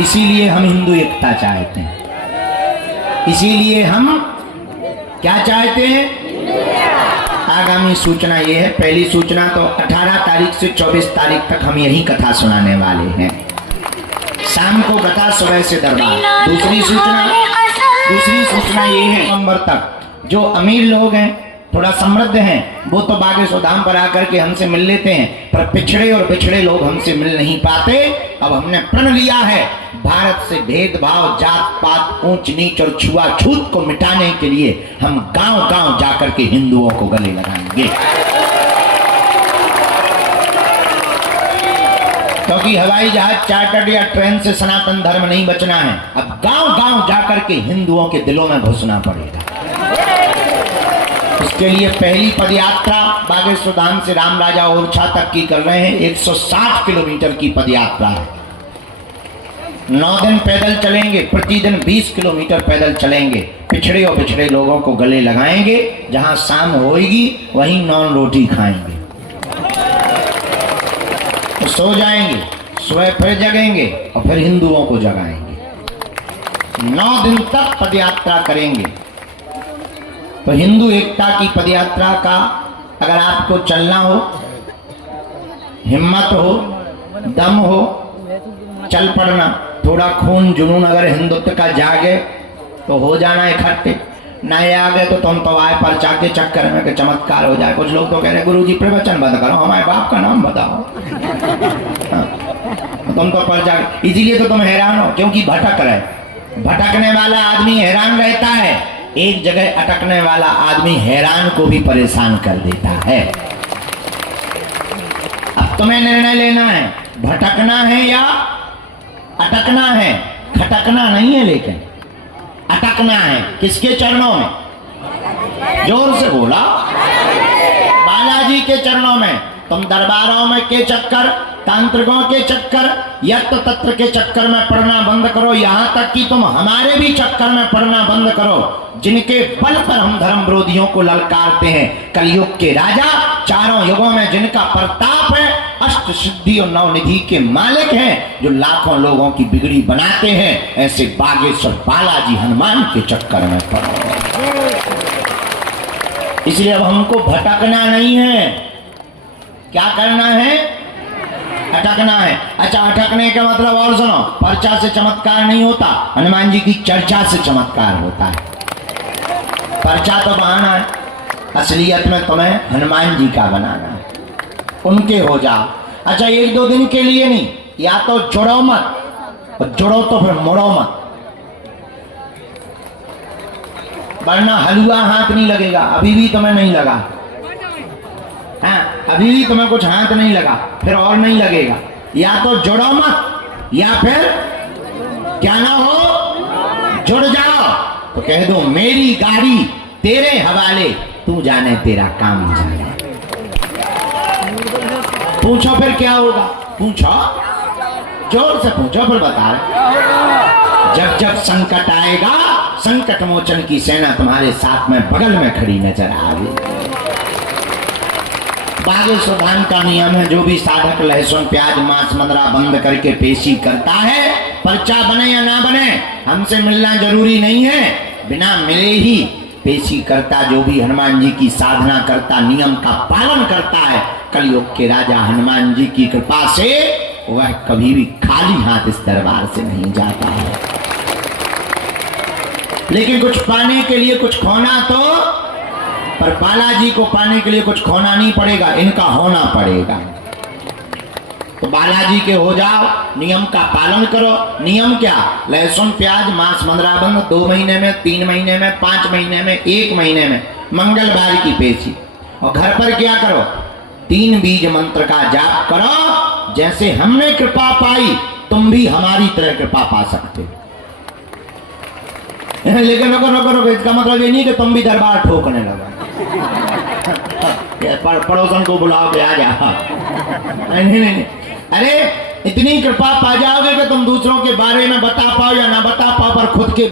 इसीलिए हम हिंदू एकता चाहते हैं, इसीलिए हम क्या चाहते हैं। आगामी सूचना ये है, पहली सूचना तो 18 तारीख से 24 तारीख तक हम यही कथा सुनाने वाले हैं, शाम को कथा, सुबह से दरबार। दूसरी सूचना ये है, नवंबर तक जो अमीर लोग हैं, थोड़ा समृद्ध हैं, वो तो बागेश्वर धाम पर आकर के हमसे मिल लेते हैं, पर पिछड़े और बिछड़े लोग हमसे मिल नहीं पाते। अब हमने प्रण लिया है, भारत से भेदभाव, जात पात, ऊंच नीच और छुआछूत को मिटाने के लिए हम गांव-गांव जाकर के हिंदुओं को गले लगाएंगे। क्योंकि हवाई जहाज, चार्टर्ड या ट्रेन से सनातन धर्म नहीं बचना है, अब गांव-गांव जाकर के हिंदुओं के दिलों में घुसना पड़ेगा। उसके लिए पहली पदयात्रा बागेश्वर धाम से राम राजा ओरछा तक की कर रहे हैं। 160 किलोमीटर की पदयात्रा है। 9 दिन पैदल चलेंगे, प्रतिदिन 20 किलोमीटर पैदल चलेंगे, पिछड़े और बिछड़े लोगों को गले लगाएंगे। जहां शाम होगी वहीं नॉन रोटी खाएंगे, तो सो जाएंगे, सुबह फिर जगेंगे और फिर हिंदुओं को जगाएंगे। 9 दिन तक पदयात्रा करेंगे। तो हिंदू एकता की पदयात्रा का अगर आपको चलना हो, हिम्मत हो, दम हो, चल पड़ना। थोड़ा खून जुनून अगर हिंदुत्व का जागे तो हो जाना इकट्ठे, नहीं आ गए तो तुम तो आए पर्चा के चक्कर में कि चमत्कार हो जाए। कुछ लोग तो कह रहे गुरुजी प्रवचन बंद करो, हमारे बाप का नाम बताओ। तुम तो पर्चा, इसीलिए तो तुम हैरान हो, क्योंकि भटक रहे। भटकने वाला आदमी हैरान रहता है, एक जगह अटकने वाला आदमी हैरान को भी परेशान कर देता है। अब तुम्हें निर्णय लेना है, भटकना है या अटकना है। खटकना नहीं है, लेकिन अटकना है। किसके चरणों में? जोर से बोला, बालाजी के चरणों में। तुम दरबारों में के चक्कर, तांत्रिकों के चक्कर, यत्र तत्र के चक्कर में पड़ना बंद करो। यहां तक कि तुम हमारे भी चक्कर में पड़ना बंद करो, जिनके बल पर हम धर्म विरोधियों को ललकारते हैं। कलयुग के राजा, चारों युगों में जिनका प्रताप है, अष्ट सिद्धि और नवनिधि के मालिक हैं, जो लाखों लोगों की बिगड़ी बनाते हैं, ऐसे बागेश्वर बालाजी हनुमान के चक्कर में पड़ो। इसलिए अब हमको भटकना नहीं है, क्या करना है? अटकना है। अच्छा, अटकने का मतलब और सुनो, पर्चा से चमत्कार नहीं होता, हनुमान जी की चर्चा से चमत्कार होता है। पर्चा तो बहाना है, असलियत में तुम्हें हनुमान जी का बनाना है, उनके हो जाओ। अच्छा, 1-2 दिन के लिए नहीं, या तो जुड़ो मत, और जुड़ो तो फिर मुड़ो मत, वरना हलवा हाथ नहीं लगेगा। अभी भी तुम्हें नहीं लगा, हाँ, अभी भी तुम्हें कुछ हाथ नहीं लगा, फिर और नहीं लगेगा। या तो जुड़ो मत, या फिर क्या ना हो, जुड़ जाओ। तो कह दो मेरी गाड़ी तेरे हवाले, तू जाने तेरा काम जाने। पूछो फिर क्या होगा, पूछो, जोर से पूछो, फिर बता रहे। जब जब संकट आएगा, संकट मोचन की सेना तुम्हारे साथ में बगल में खड़ी नजर आएगी। बागेश्वर धाम का नियम है, जो भी साधक लहसुन प्याज मांस मंदरा बंद करके पेशी करता है, पर्चा बने या ना बने, हमसे मिलना जरूरी नहीं है, बिना मिले ही पेशी करता, जो भी हनुमान जी की साधना करता, नियम का पालन करता है, कलयुग के राजा हनुमान जी की कृपा से वह कभी भी खाली हाथ इस दरबार से नहीं जाता है। लेकिन कुछ पाने के लिए कुछ खोना तो, पर बालाजी को पाने के लिए कुछ खोना नहीं पड़ेगा, इनका होना पड़ेगा। तो बालाजी के हो जाओ, नियम का पालन करो। नियम क्या? लहसुन प्याज मांस मंदरा बंद 2 महीने में, 3 महीने में, 5 महीने में, 1 महीने में, मंगलवार की पेशी। और घर पर क्या करो? 3 बीज मंत्र का जाप करो। जैसे हमने कृपा पाई, तुम भी हमारी तरह कृपा पा सकते। लेकिन रुको, इसका मतलब ये नहीं कि तुम भी दरबार ठोकने लगा, पड़ोसन को बुलाओ के आ जा। नहीं, अरे इतनी कृपा पा जाओगे कि तुम दूसरों के बारे में बता पाओ या ना बता पाओ, पर खुद के